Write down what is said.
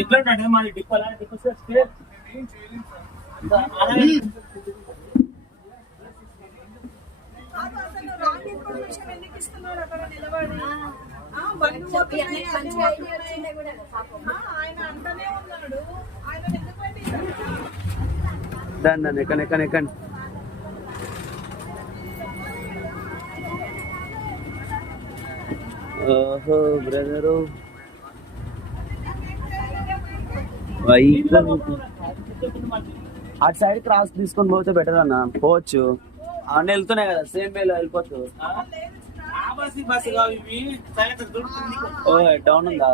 ఎట్లా మాది డిప్పలా డిప్ప దాన్ని ఎక్కండి ఓహో బ్రదరు అటు సైడ్ క్రాస్ తీసుకొని పోతే బెటర్ అన్న, పోవచ్చు. అవన్నీ వెళ్తున్నాయి కదా, సేమ్ వేలో వెళ్ళిపోవచ్చు. ఓ డౌన్ ఉందా?